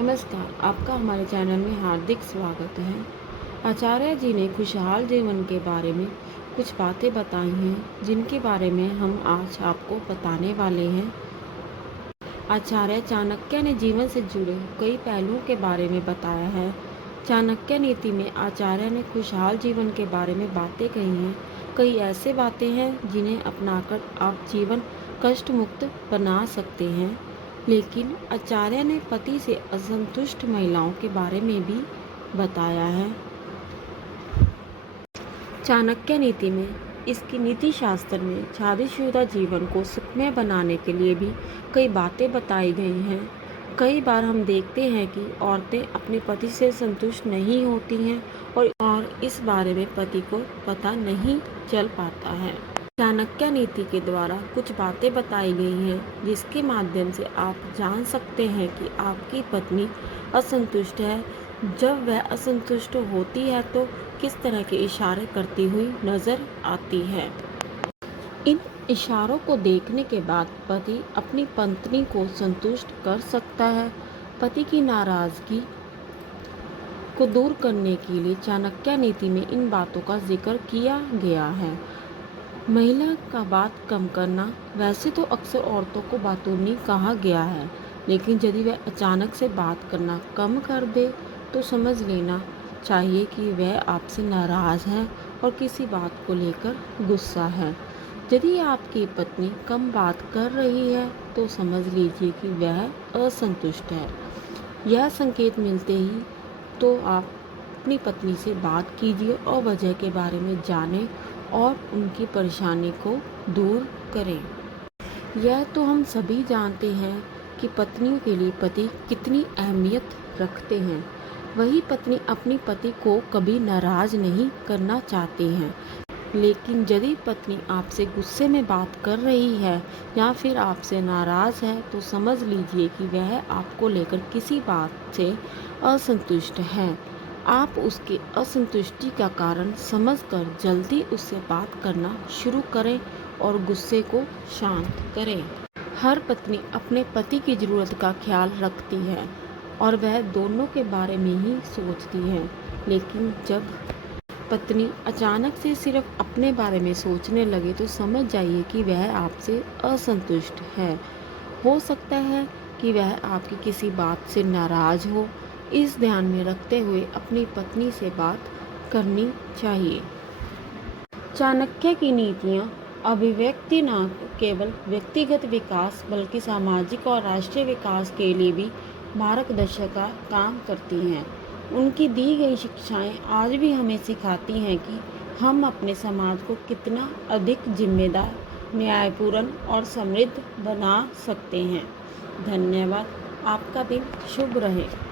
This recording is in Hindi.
नमस्कार, आपका हमारे चैनल में हार्दिक स्वागत है। आचार्य जी ने खुशहाल जीवन के बारे में कुछ बातें बताई हैं, जिनके बारे में हम आज आपको बताने वाले हैं। आचार्य चाणक्य ने जीवन से जुड़े कई पहलुओं के बारे में बताया है। चाणक्य नीति में आचार्य ने खुशहाल जीवन के बारे में बातें कही हैं। कई ऐसे बातें हैं जिन्हें अपनाकर आप जीवन कष्ट मुक्त बना सकते हैं। लेकिन आचार्य ने पति से असंतुष्ट महिलाओं के बारे में भी बताया है। चाणक्य नीति में इसकी नीति शास्त्र में शादीशुदा जीवन को सुखमय बनाने के लिए भी कई बातें बताई गई हैं। कई बार हम देखते हैं कि औरतें अपने पति से संतुष्ट नहीं होती हैं और इस बारे में पति को पता नहीं चल पाता है। चाणक्य नीति के द्वारा कुछ बातें बताई गई हैं जिसके माध्यम से आप जान सकते हैं कि आपकी पत्नी असंतुष्ट है। जब वह असंतुष्ट होती है तो किस तरह के इशारे करती हुई नजर आती है। इन इशारों को देखने के बाद पति अपनी पत्नी को संतुष्ट कर सकता है। पति की नाराजगी को दूर करने के लिए चाणक्य नीति में इन बातों का जिक्र किया गया है। महिला का बात कम करना। वैसे तो अक्सर औरतों को बातूनी कहा गया है, लेकिन यदि वह अचानक से बात करना कम कर दे तो समझ लेना चाहिए कि वह आपसे नाराज़ है और किसी बात को लेकर गुस्सा है। यदि आपकी पत्नी कम बात कर रही है तो समझ लीजिए कि वह असंतुष्ट है। यह संकेत मिलते ही तो आप अपनी पत्नी से बात कीजिए और वजह के बारे में जानें और उनकी परेशानी को दूर करें। यह तो हम सभी जानते हैं कि पत्नियों के लिए पति कितनी अहमियत रखते हैं। वही पत्नी अपनी पति को कभी नाराज़ नहीं करना चाहती हैं। लेकिन यदि पत्नी आपसे गुस्से में बात कर रही है या फिर आपसे नाराज़ है तो समझ लीजिए कि वह आपको लेकर किसी बात से असंतुष्ट है। आप उसकी असंतुष्टि का कारण समझकर जल्दी उससे बात करना शुरू करें और गुस्से को शांत करें। हर पत्नी अपने पति की ज़रूरत का ख्याल रखती है और वह दोनों के बारे में ही सोचती है। लेकिन जब पत्नी अचानक से सिर्फ अपने बारे में सोचने लगे तो समझ जाइए कि वह आपसे असंतुष्ट है। हो सकता है कि वह आपकी किसी बात से नाराज़ हो। इस ध्यान में रखते हुए अपनी पत्नी से बात करनी चाहिए। चाणक्य की नीतियाँ अभिव्यक्ति न केवल व्यक्तिगत विकास बल्कि सामाजिक और राष्ट्रीय विकास के लिए भी मार्गदर्शक का काम करती हैं। उनकी दी गई शिक्षाएं आज भी हमें सिखाती हैं कि हम अपने समाज को कितना अधिक जिम्मेदार, न्यायपूर्ण और समृद्ध बना सकते हैं। धन्यवाद। आपका दिन शुभ रहे।